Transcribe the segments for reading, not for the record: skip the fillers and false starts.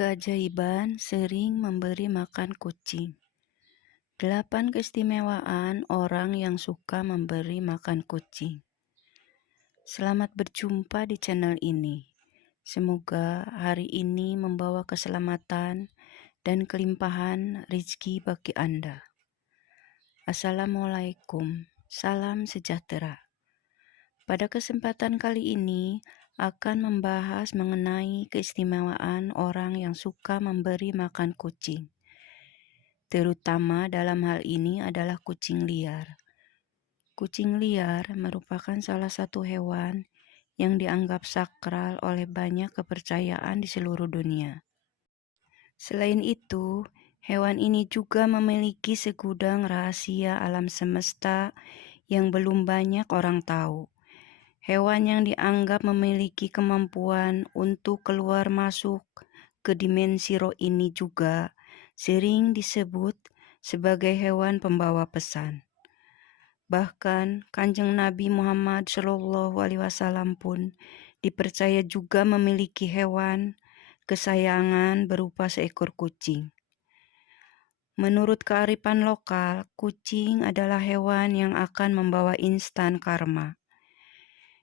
Keajaiban sering memberi makan kucing. 8 keistimewaan orang yang suka memberi makan kucing. Selamat berjumpa di channel ini. Semoga hari ini membawa keselamatan dan kelimpahan rezeki bagi Anda. Assalamualaikum, salam sejahtera. Pada kesempatan kali ini akan membahas mengenai keistimewaan orang yang suka memberi makan kucing. Terutama dalam hal ini adalah kucing liar. Kucing liar merupakan salah satu hewan yang dianggap sakral oleh banyak kepercayaan di seluruh dunia. Selain itu, hewan ini juga memiliki segudang rahasia alam semesta yang belum banyak orang tahu. Hewan yang dianggap memiliki kemampuan untuk keluar masuk ke dimensi roh ini juga sering disebut sebagai hewan pembawa pesan. Bahkan Kanjeng Nabi Muhammad SAW pun dipercaya juga memiliki hewan kesayangan berupa seekor kucing. Menurut kearifan lokal, kucing adalah hewan yang akan membawa instan karma.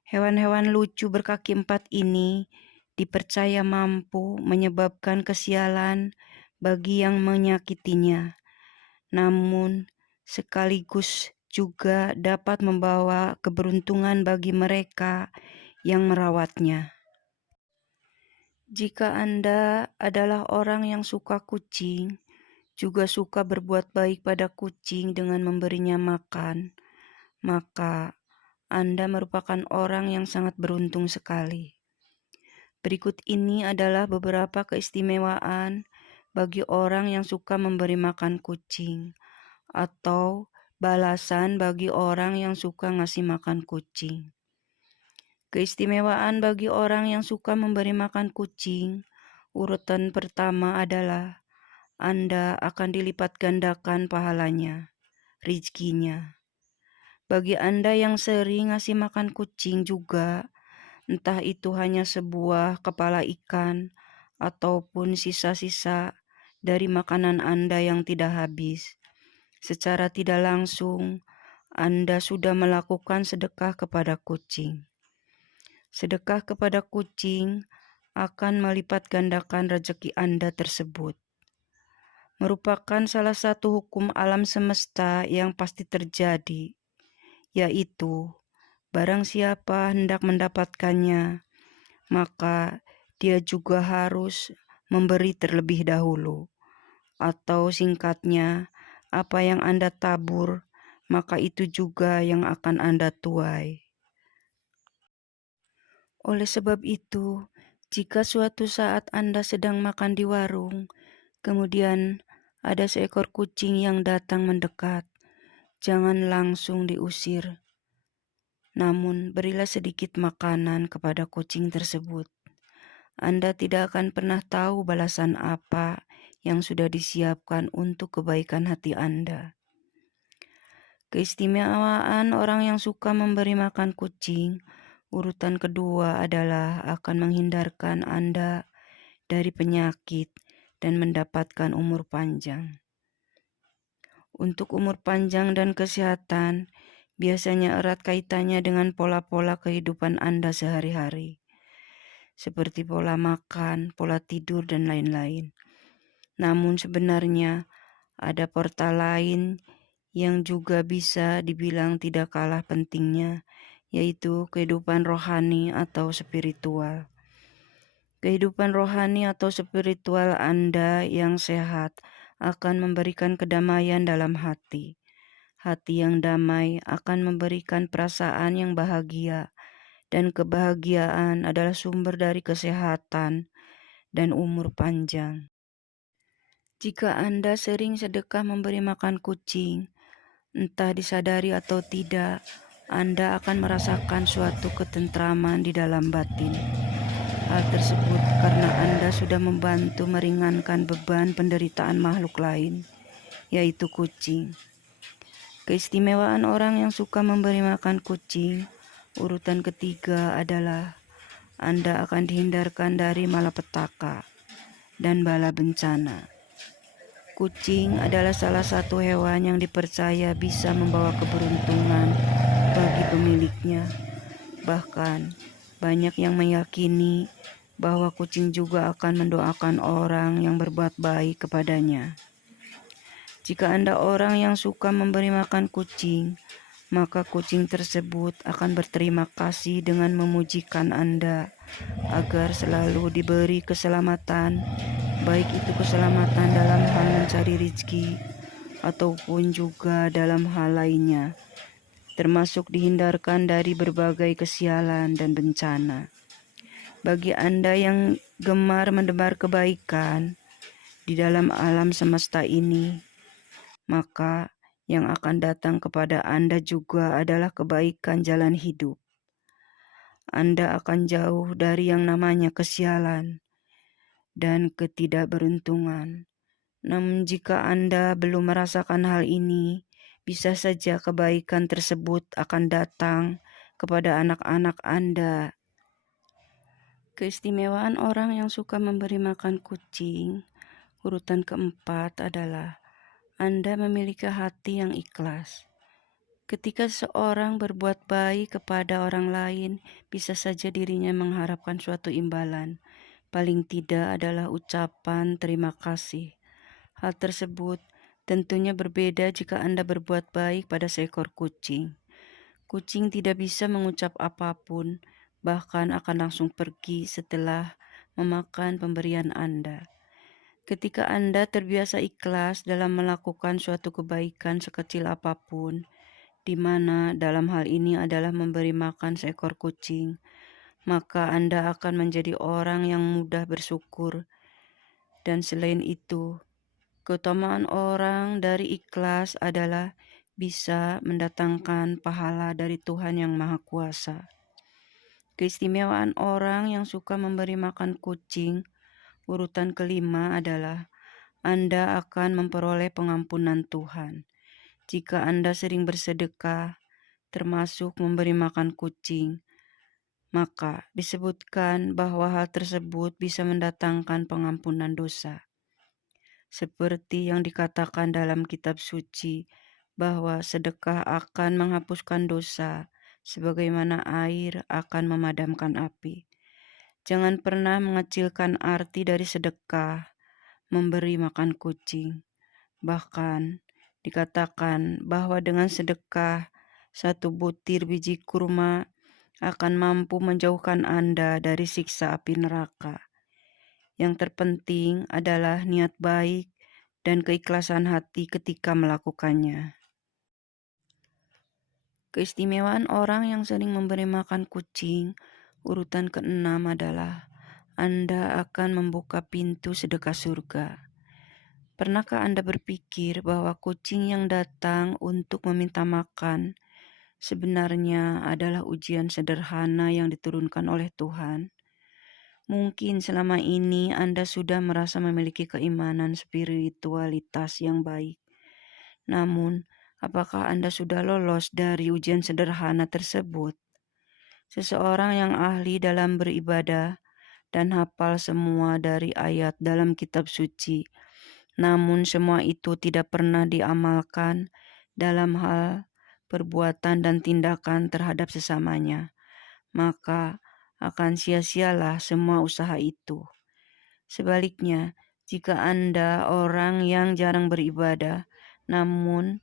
Hewan-hewan lucu berkaki 4 ini dipercaya mampu menyebabkan kesialan bagi yang menyakitinya, namun sekaligus juga dapat membawa keberuntungan bagi mereka yang merawatnya. Jika Anda adalah orang yang suka kucing, juga suka berbuat baik pada kucing dengan memberinya makan, maka Anda merupakan orang yang sangat beruntung sekali. Berikut ini adalah beberapa keistimewaan bagi orang yang suka memberi makan kucing, atau balasan bagi orang yang suka ngasih makan kucing. Keistimewaan bagi orang yang suka memberi makan kucing, urutan pertama adalah Anda akan dilipat gandakan pahalanya, rezekinya. Bagi Anda yang sering ngasih makan kucing juga, entah itu hanya sebuah kepala ikan ataupun sisa-sisa dari makanan Anda yang tidak habis, secara tidak langsung Anda sudah melakukan sedekah kepada kucing. Sedekah kepada kucing akan melipat gandakan rezeki Anda tersebut. Merupakan salah satu hukum alam semesta yang pasti terjadi, yaitu barang siapa hendak mendapatkannya, maka dia juga harus memberi terlebih dahulu. Atau singkatnya, apa yang Anda tabur, maka itu juga yang akan Anda tuai. Oleh sebab itu, jika suatu saat Anda sedang makan di warung, kemudian ada seekor kucing yang datang mendekat, jangan langsung diusir. Namun, berilah sedikit makanan kepada kucing tersebut. Anda tidak akan pernah tahu balasan apa yang sudah disiapkan untuk kebaikan hati Anda. Keistimewaan orang yang suka memberi makan kucing, urutan kedua adalah akan menghindarkan Anda dari penyakit dan mendapatkan umur panjang. Untuk umur panjang dan kesehatan, biasanya erat kaitannya dengan pola-pola kehidupan Anda sehari-hari, seperti pola makan, pola tidur, dan lain-lain. Namun sebenarnya ada portal lain yang juga bisa dibilang tidak kalah pentingnya, yaitu kehidupan rohani atau spiritual. Kehidupan rohani atau spiritual Anda yang sehat akan memberikan kedamaian dalam hati. Hati yang damai akan memberikan perasaan yang bahagia, dan kebahagiaan adalah sumber dari kesehatan dan umur panjang. Jika Anda sering sedekah memberi makan kucing, entah disadari atau tidak, Anda akan merasakan suatu ketentraman di dalam batin. Hal tersebut karena Anda sudah membantu meringankan beban penderitaan makhluk lain, yaitu kucing. Keistimewaan orang yang suka memberi makan kucing, urutan ketiga adalah Anda akan dihindarkan dari malapetaka. dan bala bencana. Kucing adalah salah satu hewan yang dipercaya bisa membawa keberuntungan bagi pemiliknya. Bahkan, banyak yang meyakini bahwa kucing juga akan mendoakan orang yang berbuat baik kepadanya. Jika Anda orang yang suka memberi makan kucing, maka kucing tersebut akan berterima kasih dengan memujikan Anda agar selalu diberi keselamatan, baik itu keselamatan dalam hal mencari rezeki ataupun juga dalam hal lainnya, termasuk dihindarkan dari berbagai kesialan dan bencana. Bagi Anda yang gemar menebar kebaikan di dalam alam semesta ini, maka yang akan datang kepada Anda juga adalah kebaikan jalan hidup. Anda akan jauh dari yang namanya kesialan dan ketidakberuntungan. Namun jika Anda belum merasakan hal ini, bisa saja kebaikan tersebut akan datang kepada anak-anak Anda. Keistimewaan orang yang suka memberi makan kucing, urutan keempat adalah Anda memiliki hati yang ikhlas. Ketika seorang berbuat baik kepada orang lain, bisa saja dirinya mengharapkan suatu imbalan. Paling tidak adalah ucapan terima kasih. Hal tersebut tentunya berbeda jika Anda berbuat baik pada seekor kucing. Kucing tidak bisa mengucap apapun, bahkan akan langsung pergi setelah memakan pemberian Anda. Ketika Anda terbiasa ikhlas dalam melakukan suatu kebaikan sekecil apapun, di mana dalam hal ini adalah memberi makan seekor kucing, maka Anda akan menjadi orang yang mudah bersyukur. Dan selain itu, keutamaan orang dari ikhlas adalah bisa mendatangkan pahala dari Tuhan yang Maha Kuasa. Keistimewaan orang yang suka memberi makan kucing, urutan kelima adalah Anda akan memperoleh pengampunan Tuhan. Jika Anda sering bersedekah, termasuk memberi makan kucing, maka disebutkan bahwa hal tersebut bisa mendatangkan pengampunan dosa. Seperti yang dikatakan dalam kitab suci, bahwa sedekah akan menghapuskan dosa, sebagaimana air akan memadamkan api. Jangan pernah mengecilkan arti dari sedekah, memberi makan kucing. Bahkan dikatakan bahwa dengan sedekah, satu butir biji kurma akan mampu menjauhkan Anda dari siksa api neraka. Yang terpenting adalah niat baik dan keikhlasan hati ketika melakukannya. Keistimewaan orang yang sering memberi makan kucing, urutan keenam adalah Anda akan membuka pintu sedekah surga. Pernahkah Anda berpikir bahwa kucing yang datang untuk meminta makan sebenarnya adalah ujian sederhana yang diturunkan oleh Tuhan? Mungkin selama ini Anda sudah merasa memiliki keimanan spiritualitas yang baik. Namun, apakah Anda sudah lolos dari ujian sederhana tersebut? Seseorang yang ahli dalam beribadah dan hafal semua dari ayat dalam kitab suci, namun semua itu tidak pernah diamalkan dalam hal perbuatan dan tindakan terhadap sesamanya, maka akan sia-sialah semua usaha itu. Sebaliknya, jika Anda orang yang jarang beribadah, namun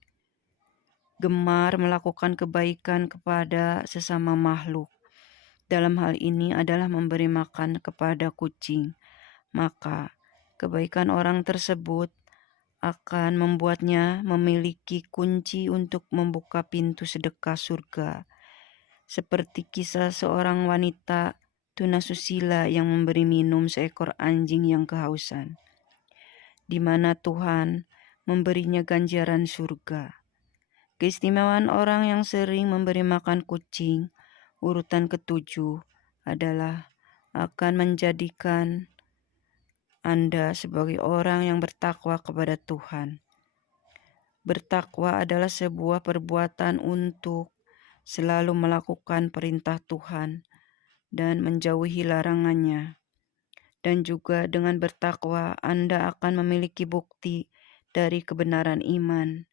gemar melakukan kebaikan kepada sesama makhluk, dalam hal ini adalah memberi makan kepada kucing, maka kebaikan orang tersebut akan membuatnya memiliki kunci untuk membuka pintu sedekah surga. Seperti kisah seorang wanita tunasusila yang memberi minum seekor anjing yang kehausan, di mana Tuhan memberinya ganjaran surga. Keistimewaan orang yang sering memberi makan kucing, urutan ketujuh, adalah akan menjadikan Anda sebagai orang yang bertakwa kepada Tuhan. Bertakwa adalah sebuah perbuatan untuk selalu melakukan perintah Tuhan dan menjauhi larangannya. dan juga dengan bertakwa Anda akan memiliki bukti dari kebenaran iman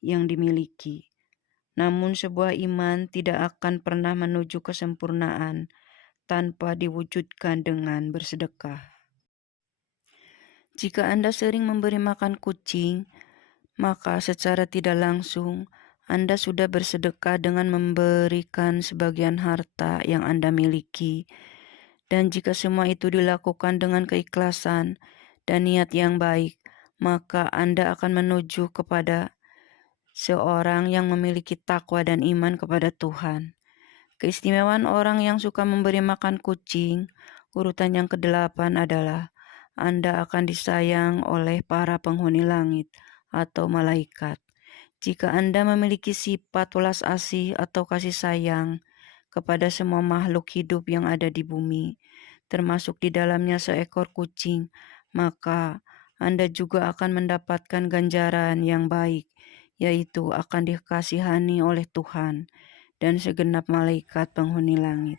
yang dimiliki. Namun sebuah iman tidak akan pernah menuju kesempurnaan tanpa diwujudkan dengan bersedekah. Jika Anda sering memberi makan kucing, maka secara tidak langsung Anda sudah bersedekah dengan memberikan sebagian harta yang Anda miliki. Dan jika semua itu dilakukan dengan keikhlasan dan niat yang baik, maka Anda akan menuju kepada seorang yang memiliki takwa dan iman kepada Tuhan. Keistimewaan orang yang suka memberi makan kucing, urutan yang ke-8 adalah Anda akan disayang oleh para penghuni langit atau malaikat. Jika Anda memiliki sifat welas asih atau kasih sayang kepada semua makhluk hidup yang ada di bumi, termasuk di dalamnya seekor kucing, maka Anda juga akan mendapatkan ganjaran yang baik, yaitu akan dikasihani oleh Tuhan dan segenap malaikat penghuni langit.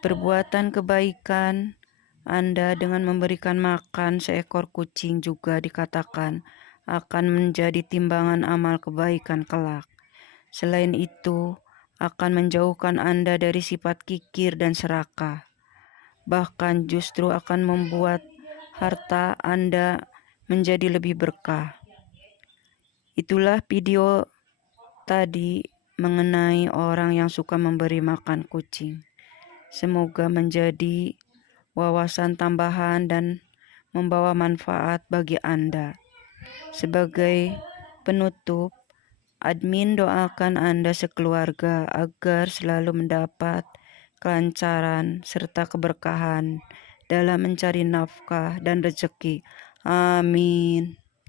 Perbuatan kebaikan Anda dengan memberikan makan seekor kucing juga dikatakan akan menjadi timbangan amal kebaikan kelak. Selain itu, akan menjauhkan Anda dari sifat kikir dan serakah. Bahkan justru akan membuat harta Anda menjadi lebih berkah. Itulah video tadi mengenai orang yang suka memberi makan kucing. Semoga menjadi wawasan tambahan dan membawa manfaat bagi Anda. Sebagai penutup, admin doakan Anda sekeluarga agar selalu mendapat kelancaran serta keberkahan dalam mencari nafkah dan rezeki. Amin.